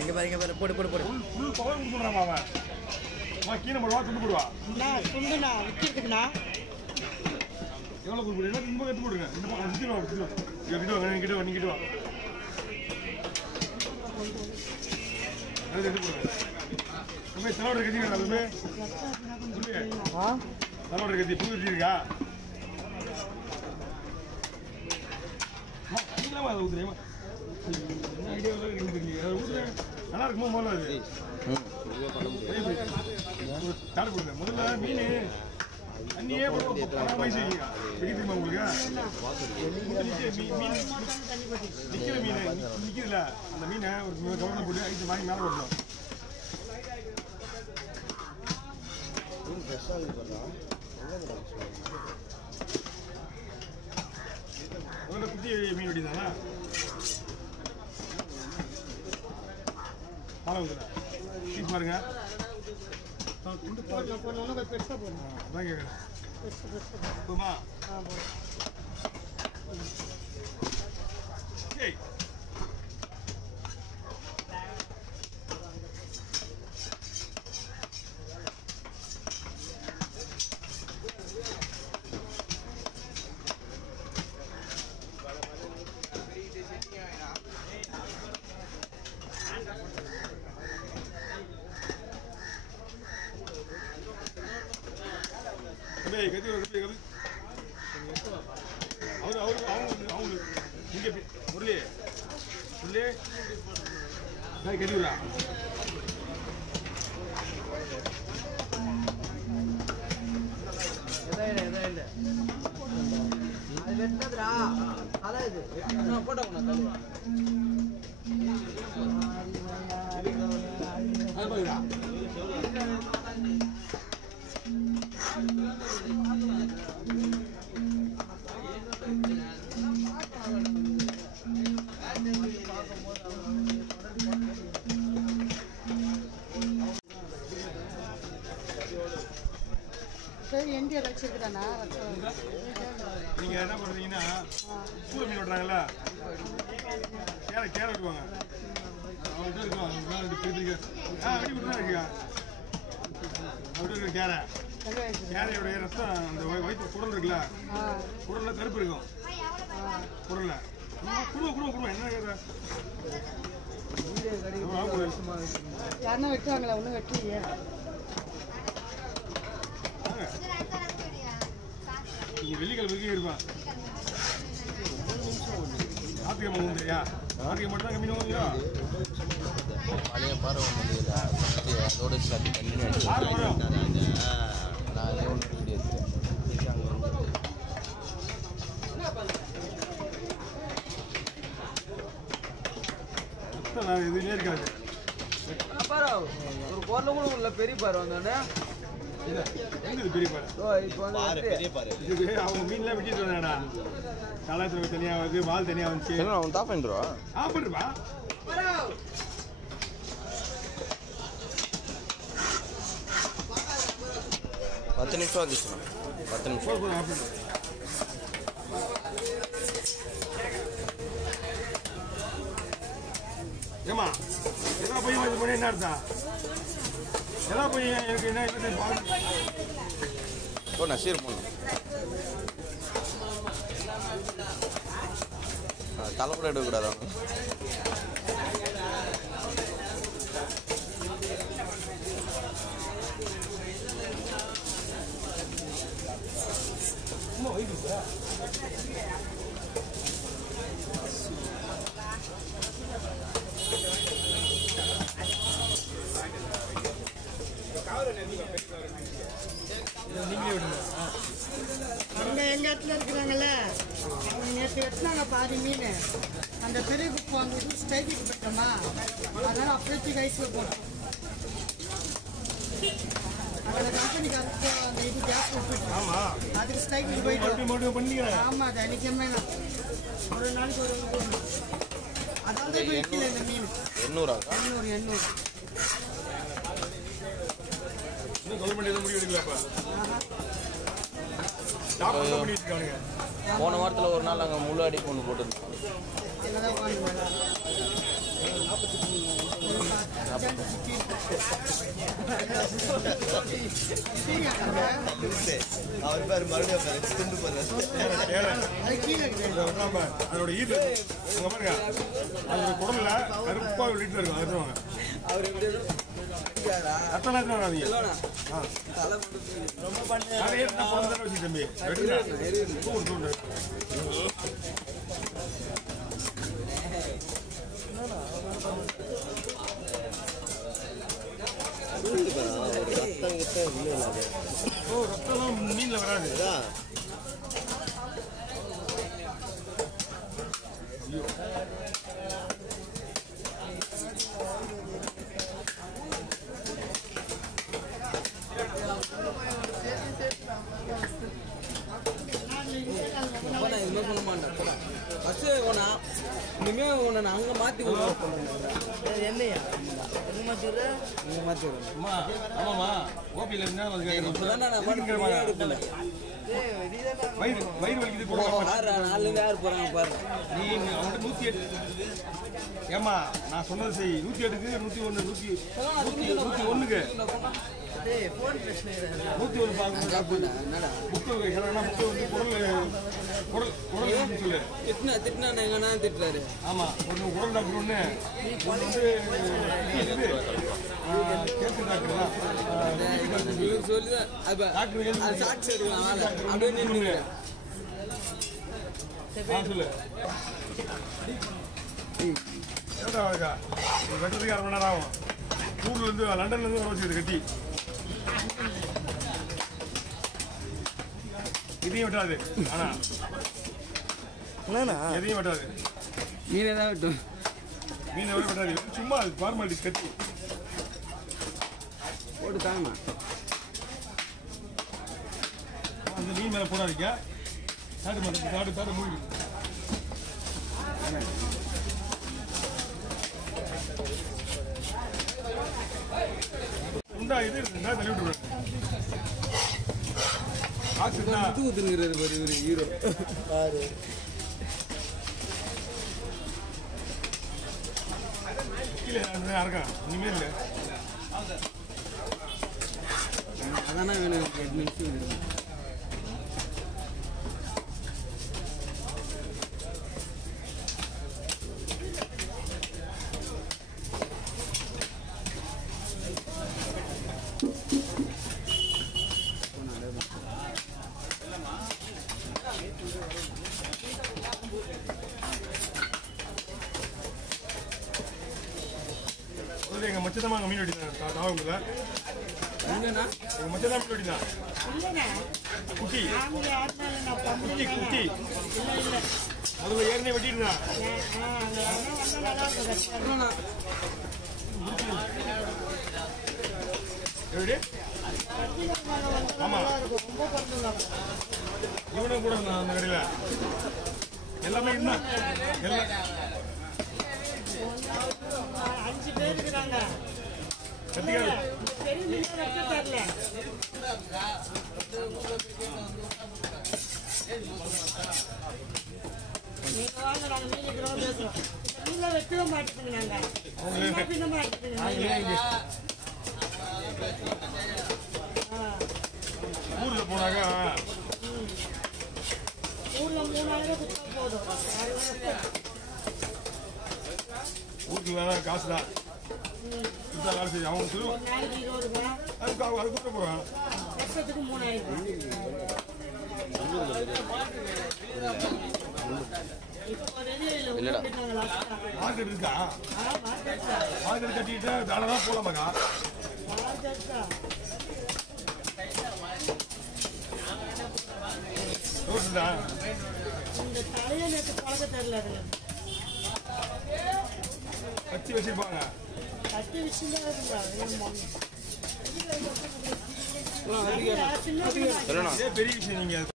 இங்கே பாரு போடு ஃபுல் பவர் கொடுக்குறாமா அவன் கீழே போடுவா துண்டு போடுவா துண்டுண்ணா விற்கிறதுக்குண்ணா எவ்வளோ கொடுக்குறீங்க ரொம்ப கற்று போடுங்க இந்த பக்கம் கிட்ட வா கிட்ட வா அது எடுத்து போடுங்க நம்ம தலைவரோட கத்தி வேணும் அதுமே தலைவரோட கத்தி புது இருக்கா அதை ஊத்துறேன் என்ன ஐடியாவில் எனக்கு தெரியல அதை ஊத்துறேன் நல்லா இருக்குமா முதல்ல அது தாடு கொடுங்க முதல்ல மீன் தண்ணியே வயசு வைக்கிங்க தெரியுமா உங்களுக்கு மீன் நிற்கிற மீன் நிற்கிதுல அந்த மீனை ஒரு கவர்மெண்ட் போட்டு ஐட்டு வாங்கி மேலே வரணும் முதல்ல குட்டி மீன் வெட்டிதானா பாலை ஊற்றுல பீஸ் பாருங்க பெருசாக போடணும் அதான் கேட்குறேன் போமா ஏய் கத்தி அவங்க இங்கே முரளி கத்தி விடா இல்லை அது வெட்டதுரா அதான் இது போட்டோ சரி எண்டி வச்சிருக்குதாண்ணா நீங்க என்ன பண்றீங்கன்னா சூட மீன் விடுறாங்கல்ல கேரை விடுவாங்க அவங்கள்ட்ட இருக்கும் வெடி விட்டுதான் இருக்குங்க அப்படி இருக்கு கேரையோடைய ரத்தம் அந்த வயிற்று குடல் இருக்குல்ல குடல்ல கருப்பு இருக்கும் குடல்ல குடும்பம் என்ன யாருன்னா வெட்டுவாங்களா ஒன்றும் வெட்டுவீங்க நீங்க வெள்ளிக்கிழமைக்கு இருப்பா ஆத்திகமா உண்டுயா ஆத்திகம் மட்டும் தான் கம்மி வாங்கியா பழைய பாறை முடியல அதோட நான் ஒன்று முடியாது இதுலயே இருக்காது பாரு ஒரு பொருள் கூட உள்ள பெரிய பாரு வந்தோடனே எங்க பெரிய பாரு இப்போ பெரிய பாரு இது அவங்க மீன்லாம் வெட்டிட்டு வந்தாடா கலாத்துல தனியா வந்து வால் தனியா வந்துச்சு அவன் தான் பண்ணிடுவா பண்ணுப்பா 10 நிமிஷம் வந்துச்சுண்ணா 10 நிமிஷம் ஏமா எல்லா பையன் இது பண்ணி என்ன அர்த்தம் எல்லா பையன் எனக்கு என்ன போண்ணா சீர் போண்ணா தலைப்பட எடுக்கக்கூடாது அவங்க அங்கே எங்கள் இடத்துல இருக்கிறாங்கல்ல நேற்று வெட்டினாங்க பாதி மீன் அந்த பெரிய குப்பு அங்கே இது ஸ்ட்ரைக்குக்கு போயிட்டோமா அதனால் அப்படியே ஐஸில் போட்டோம் அந்த கம்பெனிக்கு அந்த இது கேஸ் விட்டுட்டு அதுக்கு ஸ்ட்ரைக்குக்கு போயிட்டு ஆமாம் அது அன்றைக்குமே ஒரு நாளைக்கு ஒரு அதாவது இப்போ விற்கல இந்த மீன் 800 போன வாரத்தில் ஒரு நாள் அங்கே முள்ளு அடி கொண்டு போட்டுருந்தோம் என்னதான் உட்காந்து அவர் பேர் மறுபடியும் துண்டு போடுறாரு. அது கீழே இருக்குது. அதோட ஈடு அங்க பாருங்க, அதோட குடல்ல கருப்பா வீட்டுல இருக்கும். அதுவாங்க அவர் எப்படி அத்தனை வராதீங்க. ரொம்ப பண்ண அதை ஏற்கனவே பிறந்த வச்சு தம்பி தூண்டு தூண்டு. ஓ ரத்தம் மீன்ல வராது. இதுமாதிரி சொல்ல மாட்டேன். ஃபர்ஸ்ட் உன இனிமே உன்னை நான் அங்கே மாற்றி என்னையா எங்க மாத்திடுற இங்கே மாற்றி விடுறேன். அம்மா ஆமாம்மா ஓபியில் இருந்தா வந்து இப்போதான் நான் எடுக்கல. வயிறு வலிக்குது கூட நாலுலேருந்து யார் போகிறாங்க பாரு. நீ அவன்கிட்ட 108. ஏம்மா நான் சொன்னது செய். 108க்கு 101 101க்கு போன் பிரச்சனை 101 பார்க்கணும். என்னடா புக்கு என்னன்னா புக்கு வந்து குடல் சொல்லு. திட்டினா எங்கன்னா திட்டுறாரு. ஆமா ஒன்று குடல் டாக்டர் ஒன்று வந்து கேட்கு டாக்டர் தான். இவர் சொல்லிதான் அது சாட்சி எடுக்கலாம். அப்படியே நின்று சொல்லு. ஏடா இருக்கா வெட்டுறதுக்கு 1/2 மணி நேரம் ஆகும். ஊர்லேருந்து லண்டன்லேருந்து வர வச்சுது கட்டி. இதையும் வெட்டாது. ஆனா எதையும் வெட்டாது. மீனே தான் விட்டோம். மீன் எவ்வளோ வெட்டாது. சும்மா அது ஃபார்மாலிட்டிஸ் கட்டி போட்டு தாங்கம்மா. அந்த மீன் மேலே போடாதீங்க. தாடு மூடி உண்டா இது இருந்தா தள்ளி விட்டு முத்து ஊத்துங்கிறாரு பாரு இவரு ஹீரோ. கீழே இருக்கா இனிமேல் இல்லை. அதானே வேணும் 8 நிமிஷம். எங்கள் மச்சதமாக அங்கே மீன் வெட்டிதான் தாவங்குள்ள. என்னண்ணா எங்கள் மச்சதான் மீன் வெட்டிதான். குட்டி குட்டி குட்டி அதில் ஏற்கனவே வெட்டிருந்தான். எப்படி ஆமாம் இவனும் கூட இருந்தான் அந்த கடையில். எல்லாமே இருந்தான். எல்லாம் 5 பேர் இருக்கிறாங்க. கத்திக்காது. பெரிய மீன் வெட்ட தெரியல. நீங்க வாங்க நாங்க மீன் இருக்கிறோம் பேசுறோம். மீன்ல வெட்டவே மாட்டேங்குது. நாங்க பின்ன மாட்டேங்குது. ஊரில் போனாக்கா ஊர்ல 3000 கொடுத்தா போதும். ஊருக்கு வேணா காசு தான் வேலை செய்யும். அவங்க சொல்லுவோம் ஒரு நாளைக்கு 20 ரூபாய். அதுக்கு கூட போகிறான். வருஷத்துக்கு 3000 இப்போ ரெடி இல்லை. மார்க்கெட் இருக்கா? மார்க்கெட்டா மார்க்கெட் கட்டிட்டு தானே தான் போகலாமாக்கா? மார்க்கெட்டா ரோட்டுடா இந்த தலையை நேற்று பழக்க தெரியல. கட்டி வச்சிருப்பாங்க. கட்டி வச்சுதான் பெரிய விஷயம். நீங்க